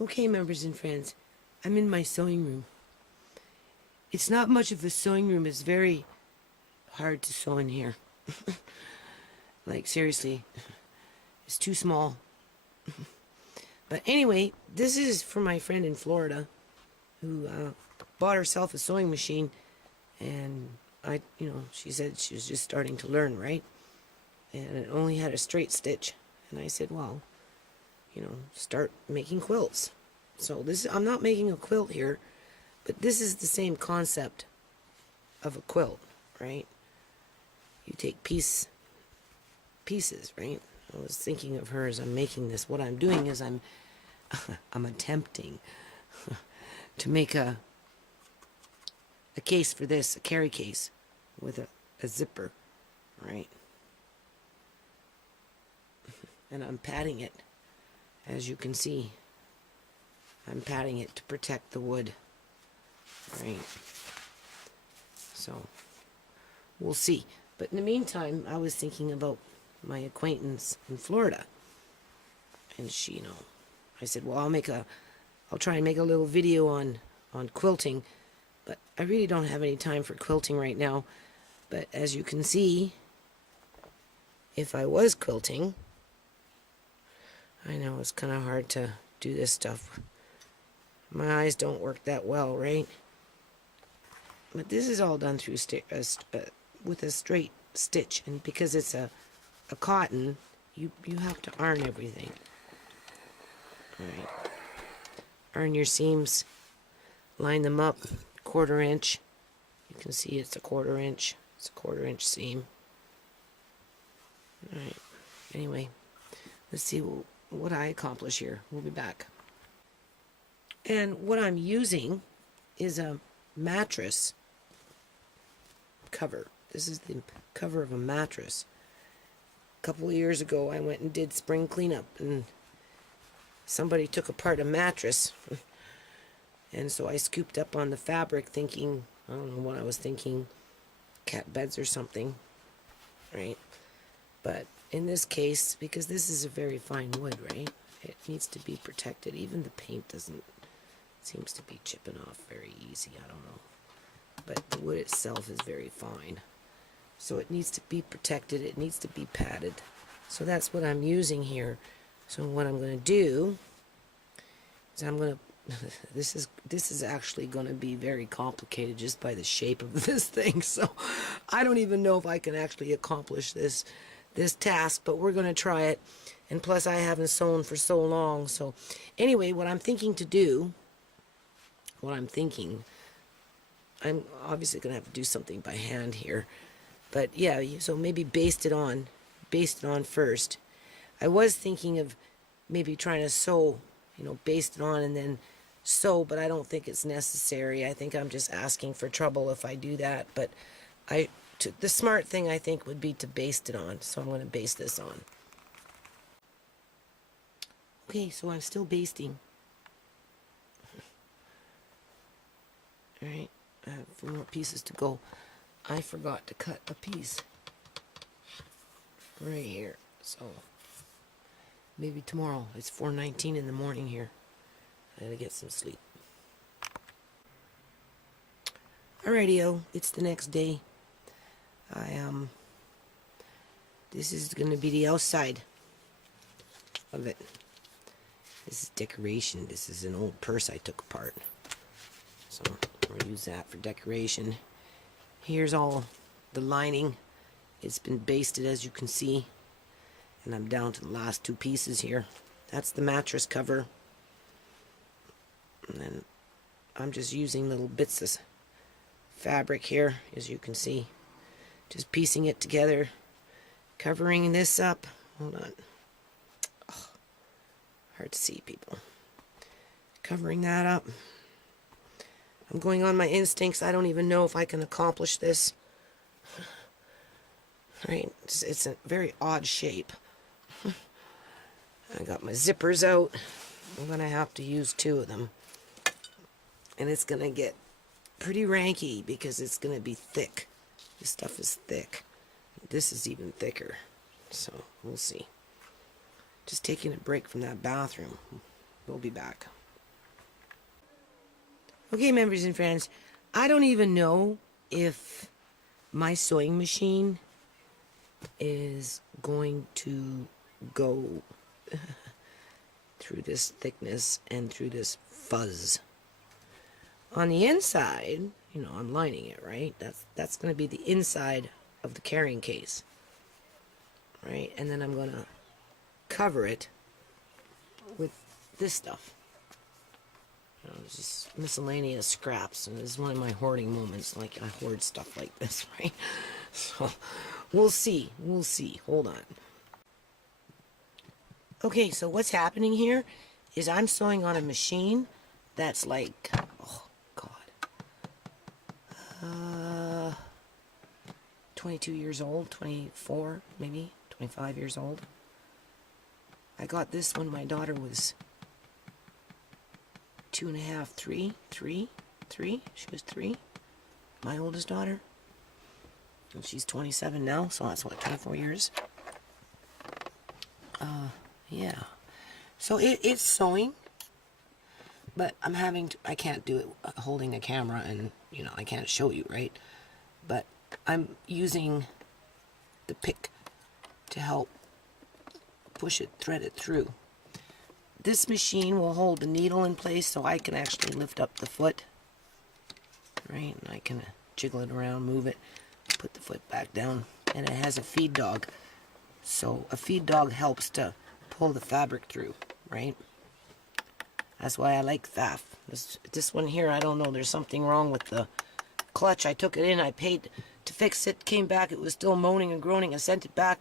Okay, members and friends, I'm in my sewing room. It's not much of a sewing room. It's very hard to sew in here. Like, seriously, it's too small. But anyway, this is for my friend in Florida who bought herself a sewing machine, and she said she was just starting to learn, right? And it only had a straight stitch. And I said, well, start making quilts. So I'm not making a quilt here, but this is the same concept of a quilt, right? You take pieces, right? I was thinking of her as I'm making this. What I'm doing is I'm attempting to make a case for this, a carry case with a zipper, right? And I'm padding it, as you can see. I'm padding it to protect the wood, right? So we'll see. But in the meantime, I was thinking about my acquaintance in Florida, and she, I said, well, I'll try and make a little video on quilting, but I really don't have any time for quilting right now. But as you can see, if I was quilting, I know it's kind of hard to do this stuff. My eyes don't work that well, right? But this is all done through with a straight stitch, and because it's a cotton, you have to iron everything. All right. Iron your seams, line them up, 1/4 inch. You can see it's a 1/4 inch. It's a 1/4 inch seam. All right. Anyway, let's see what I accomplish here. We'll be back. And what I'm using is a mattress cover. This is the cover of a mattress. A couple of years ago, I went and did spring cleanup, and somebody took apart a mattress. And so I scooped up on the fabric thinking, I don't know what I was thinking, cat beds or something, right? But in this case, because this is a very fine wood, right? It needs to be protected. Even the paint seems to be chipping off very easy. I don't know. But the wood itself is very fine. So it needs to be protected. It needs to be padded. So that's what I'm using here. So what I'm going to do is I'm going to this is actually going to be very complicated just by the shape of this thing. So I don't even know if I can actually accomplish this task, but we're going to try it. And plus I haven't sewn for so long. So anyway, what I'm thinking to do, I'm obviously going to have to do something by hand here. But yeah, so maybe baste it on first. I was thinking of maybe trying to sew, baste it on and then sew, but I don't think it's necessary. I think I'm just asking for trouble if I do that. But the smart thing, I think, would be to baste it on. So I'm going to baste this on. Okay, so I'm still basting. Alright, I have 4 more pieces to go. I forgot to cut a piece right here, so maybe tomorrow. It's 4:19 in the morning here. I gotta get some sleep. Alrighty-o, it's the next day. This is gonna be the outside of it. This is decoration. This is an old purse I took apart, so I'll use that for decoration. Here's all the lining. It's been basted, as you can see, and I'm down to the last 2 pieces here. That's the mattress cover, and then I'm just using little bits of fabric here, as you can see, just piecing it together, covering this up. Hold on. Oh, hard to see, people. Covering that up. I'm going on my instincts. I don't even know if I can accomplish this. Right? It's a very odd shape. I got my zippers out. I'm going to have to use 2 of them. And it's going to get pretty ranky because it's going to be thick. This stuff is thick. This is even thicker. So, we'll see. Just taking a break from that bathroom. We'll be back. Okay, members and friends, I don't even know if my sewing machine is going to go through this thickness and through this fuzz. On the inside, you know, I'm lining it, right? That's going to be the inside of the carrying case, right? And then I'm going to cover it with this stuff. You know, it's just miscellaneous scraps, and this is one of my hoarding moments. Like, I hoard stuff like this, right? So, we'll see. We'll see. Hold on. Okay, so what's happening here is I'm sewing on a machine that's like, oh, God. 22 years old, 24, maybe, 25 years old. I got this when my daughter was 2.5, 3. She was 3, my oldest daughter. And she's 27 now, so that's what, 24 years? Yeah. So it's sewing, but I'm having to, I can't do it holding a camera and, you know, I can't show you, right? But I'm using the pick to help push it, thread it through. This machine will hold the needle in place so I can actually lift up the foot, right? And I can jiggle it around, move it, put the foot back down. And it has a feed dog. So a feed dog helps to pull the fabric through, right? That's why I like that. This one here, I don't know, there's something wrong with the clutch. I took it in, I paid to fix it, came back, it was still moaning and groaning. I sent it back.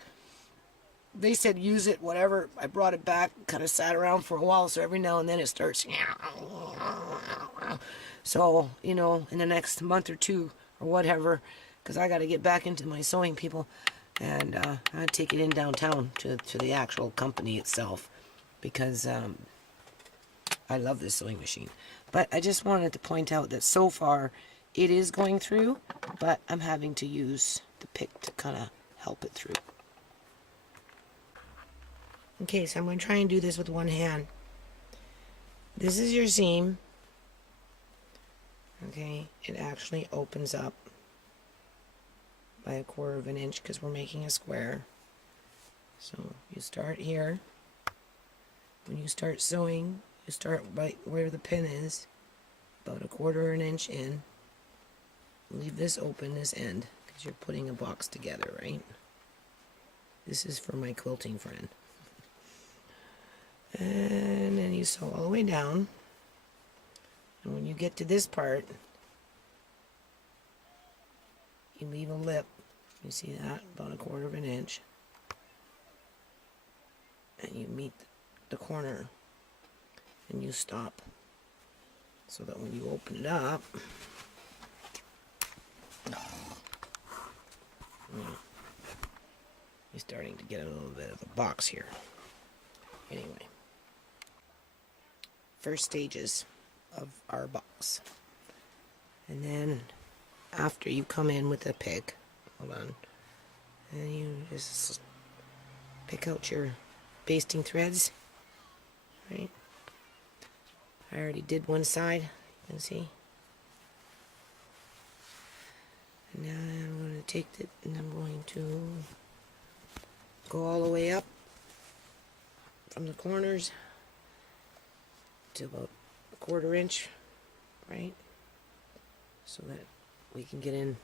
They said use it, whatever. I brought it back, kind of sat around for a while, so every now and then it starts. So, you know, in the next month or two or whatever, because I got to get back into my sewing, people, and I take it in downtown to the actual company itself, because I love this sewing machine. But I just wanted to point out that so far it is going through, but I'm having to use the pick to kind of help it through. Okay, so I'm going to try and do this with one hand. This is your seam. Okay, it actually opens up by 1/4 of an inch because we're making a square. So you start here. When you start sewing, you start right where the pin is, about 1/4 of an inch in. Leave this open, this end, because you're putting a box together, right? This is for my quilting friend. And then you sew all the way down. And when you get to this part, you leave a lip. You see that? About 1/4 of an inch. And you meet the corner. And you stop. So that when you open it up, you're starting to get a little bit of a box here. Anyway. First stages of our box. And then after you come in with a pick, hold on, and you just pick out your basting threads, right? I already did one side, you can see. And now I'm going to take it and I'm going to go all the way up from the corners to about 1/4 inch, right? So that we can get in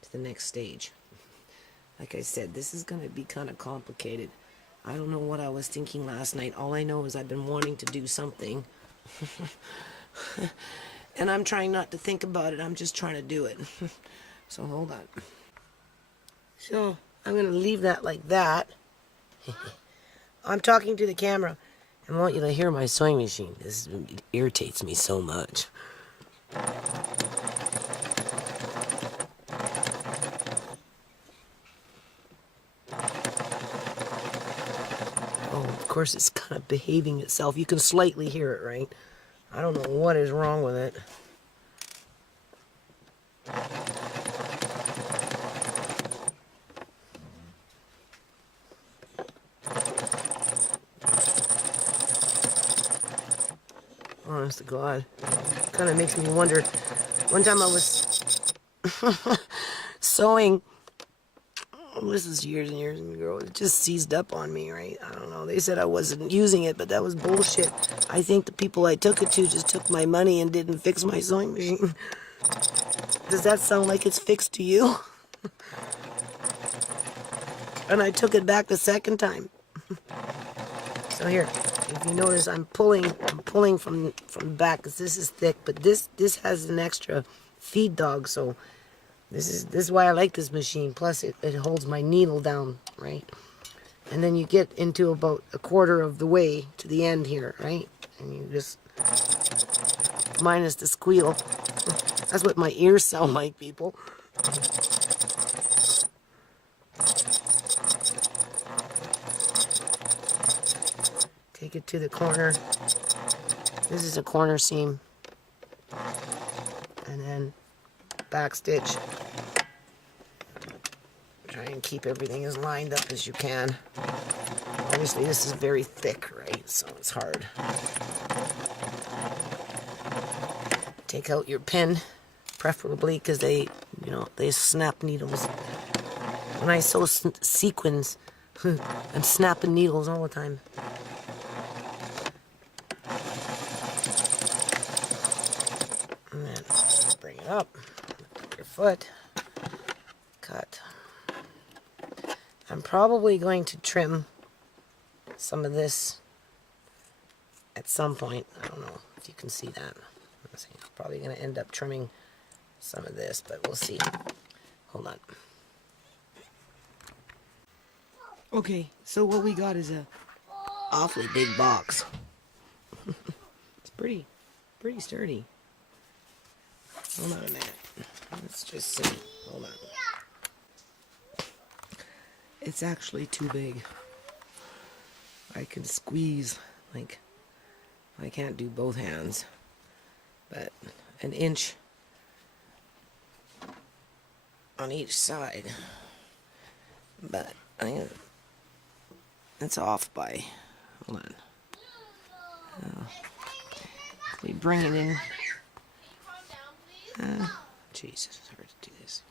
to the next stage. Like I said, this is going to be kind of complicated. I don't know what I was thinking last night. All I know is I've been wanting to do something. And I'm trying not to think about it. I'm just trying to do it. So hold on. So I'm going to leave that like that. I'm talking to the camera. I want you to hear my sewing machine. This irritates me so much. Oh, of course it's kind of behaving itself. You can slightly hear it, right? I don't know what is wrong with it. Honest to God. kind of makes me wonder. One time I was sewing. This is years and years ago. It just seized up on me, right? I don't know. They said I wasn't using it, but that was bullshit. I think the people I took it to just took my money and didn't fix my sewing machine. Does that sound like it's fixed to you? And I took it back the second time. So here, if you notice, I'm pulling from the back because this is thick, but this has an extra feed dog, so this is why I like this machine. Plus, it holds my needle down, right? And then you get into about a quarter of the way to the end here, right? And you just, minus the squeal. That's what my ears sound like, people. Take it to the corner. This is a corner seam. And then back stitch. Try and keep everything as lined up as you can. Obviously this is very thick, right? So it's hard. Take out your pin, preferably, because they snap needles. When I sew sequins, I'm snapping needles all the time. And then bring it up, lift up your foot, cut. I'm probably going to trim some of this at some point. I don't know if you can see that. Let's see. I'm probably going to end up trimming some of this, but we'll see. Hold on. Okay, so what we got is a awfully big box. It's pretty sturdy. Hold on a minute. Let's just see. Hold on. It's actually too big. I can squeeze, like, I can't do both hands, but an inch on each side. But it's off by, hold on. We bring it in. Jesus, it's hard to do this.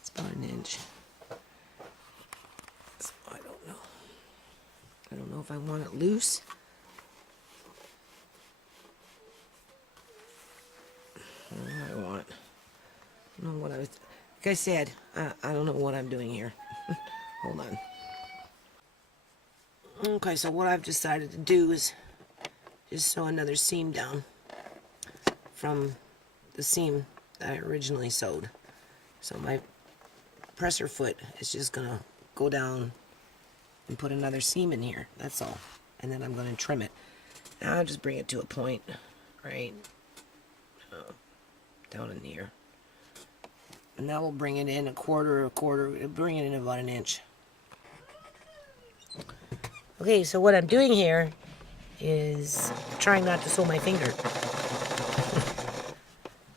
It's about an inch. So I don't know. I don't know if I want it loose. I want. I don't know what I was. Like I said, I don't know what I'm doing here. Hold on. Okay, so what I've decided to do is just sew another seam down from the seam that I originally sewed. So my presser foot is just gonna go down and put another seam in here. That's all. And then I'm gonna trim it. Now I'll just bring it to a point, right? Down in here. And now we'll bring it in a quarter, bring it in about an inch. Okay, so what I'm doing here is trying not to sew my finger.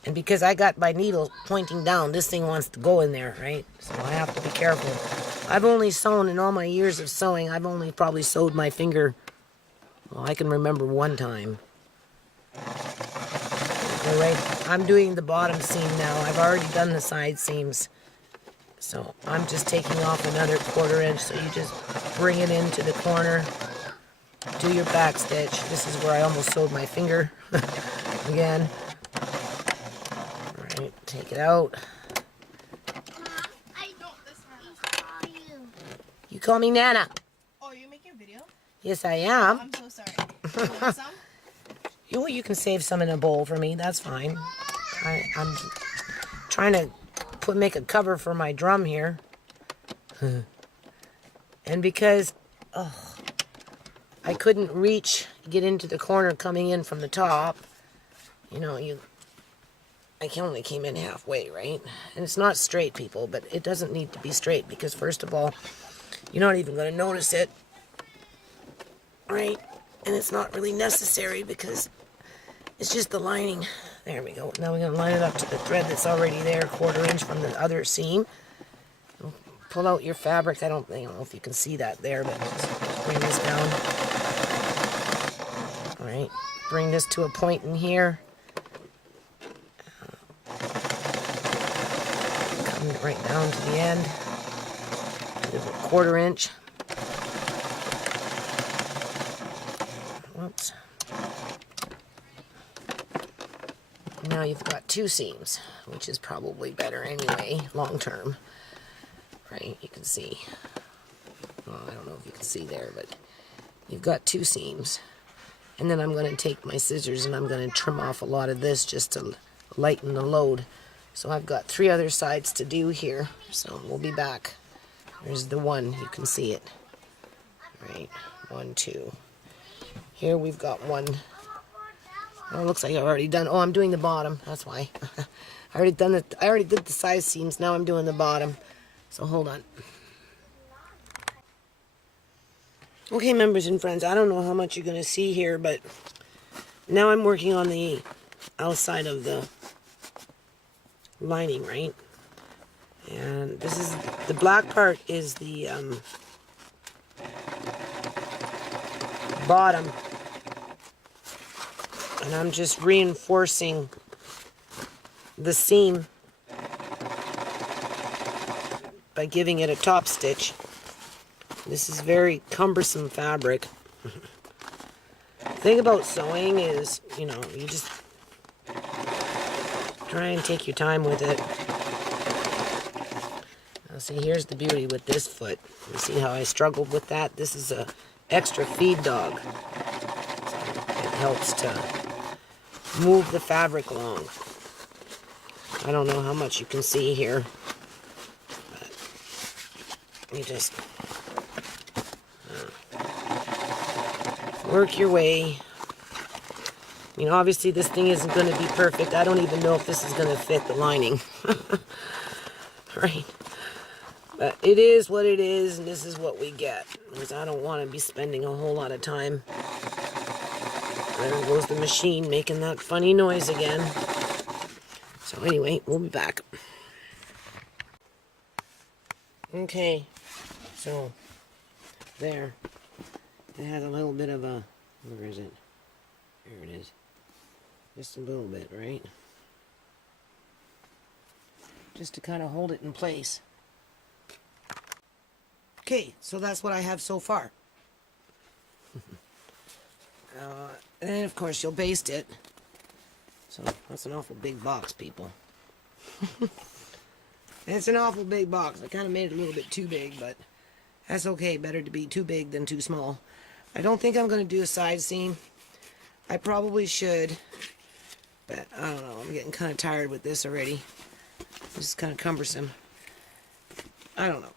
And because I got my needle pointing down, this thing wants to go in there, right? So I have to be careful. I've only sewn, in all my years of sewing, I've only probably sewed my finger, well, I can remember one time. All right, I'm doing the bottom seam now. I've already done the side seams. So I'm just taking off another quarter inch, so you just bring it into the corner, do your back stitch. This is where I almost sewed my finger again. All right, take it out. You call me Nana. Oh, you're making a video? Yes, I am. I'm so sorry. You want some? You can save some in a bowl for me. That's fine. I'm trying to make a cover for my drum here. And because I couldn't get into the corner coming in from the top, I only came in halfway, right? And it's not straight, people, but it doesn't need to be straight because, first of all, you're not even going to notice it, right? And it's not really necessary because it's just the lining. There we go. Now we're going to line it up to the thread that's already there, quarter inch from the other seam. Pull out your fabric. I don't know if you can see that there, but just bring this down. All right. Bring this to a point in here. right down to the end. There's a 1/4 inch. Whoops. Now you've got 2 seams, which is probably better anyway, long term. Right, you can see. Well, I don't know if you can see there, but you've got 2 seams. And then I'm going to take my scissors and I'm going to trim off a lot of this just to lighten the load. So I've got 3 other sides to do here. So we'll be back. There's the one, you can see it. Right, 1, 2. Here we've got 1. Oh, it looks like I've already done. Oh, I'm doing the bottom. That's why. I already did the side seams. Now I'm doing the bottom. So hold on. Okay, members and friends, I don't know how much you're going to see here, but now I'm working on the outside of the lining, right? And this is, the black part is the bottom. And I'm just reinforcing the seam by giving it a top stitch. This is very cumbersome fabric. The thing about sewing is, you know, you just try and take your time with it. Now see, here's the beauty with this foot. You see how I struggled with that? This is a extra feed dog. So it helps to move the fabric along. I don't know how much you can see here, but you just work your way. I mean, obviously this thing isn't going to be perfect. I don't even know if this is going to fit the lining. Right? But it is what it is, and this is what we get. Because I don't want to be spending a whole lot of time. There goes the machine making that funny noise again. So anyway, we'll be back. Okay, so there. It has a little bit of a, where is it? There it is. Just a little bit, right? Just to kind of hold it in place. Okay, so that's what I have so far. And then of course you'll baste it. So that's an awful big box, people. It's an awful big box. I kind of made it a little bit too big, but that's okay. Better to be too big than too small. I don't think I'm going to do a side seam. I probably should, but I don't know. I'm getting kind of tired with this already. This is kind of cumbersome. I don't know.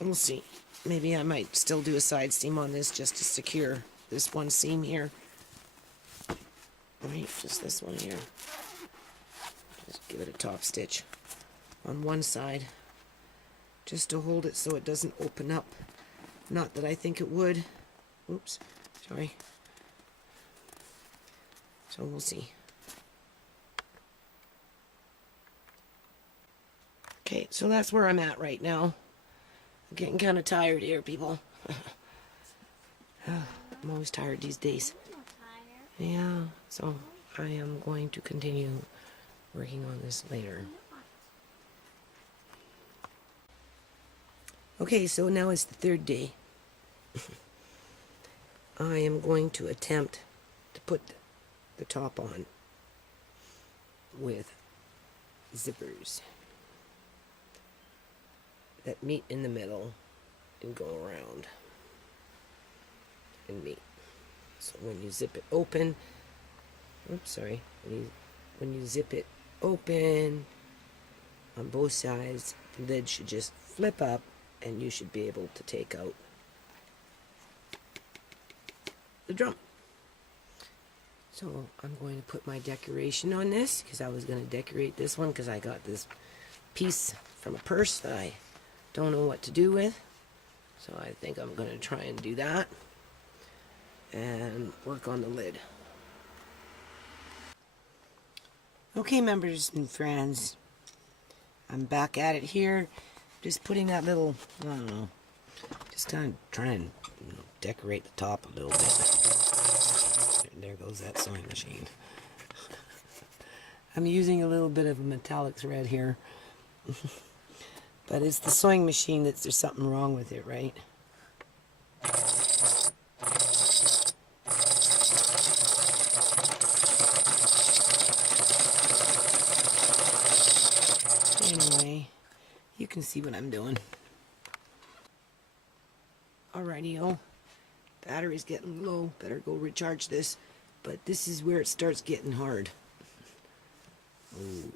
We'll see. Maybe I might still do a side seam on this just to secure this one seam here. Right, just this one here. Just give it a top stitch on one side, just to hold it so it doesn't open up. Not that I think it would. Oops, sorry. So we'll see. Okay, so that's where I'm at right now. I'm getting kind of tired here, people. I'm always tired these days. Yeah, so I am going to continue working on this later. Okay, so now it's the 3rd day. I am going to attempt to put the top on with zippers that meet in the middle and go around and meet. So when you zip it open, oops, sorry, when you zip it open on both sides, the lid should just flip up and you should be able to take out the drum. So I'm going to put my decoration on this because I was going to decorate this one because I got this piece from a purse that I don't know what to do with. So I think I'm going to try and do that and work on the lid. Okay, members and friends, I'm back at it here, just putting that little, I don't know, just kind of trying to decorate the top a little bit. There goes that sewing machine. I'm using a little bit of a metallic thread here. But it's the sewing machine that there's something wrong with it, right? Anyway, you can see what I'm doing. Alrighty-o. Battery's getting low. Better go recharge this. But this is where it starts getting hard. Ooh.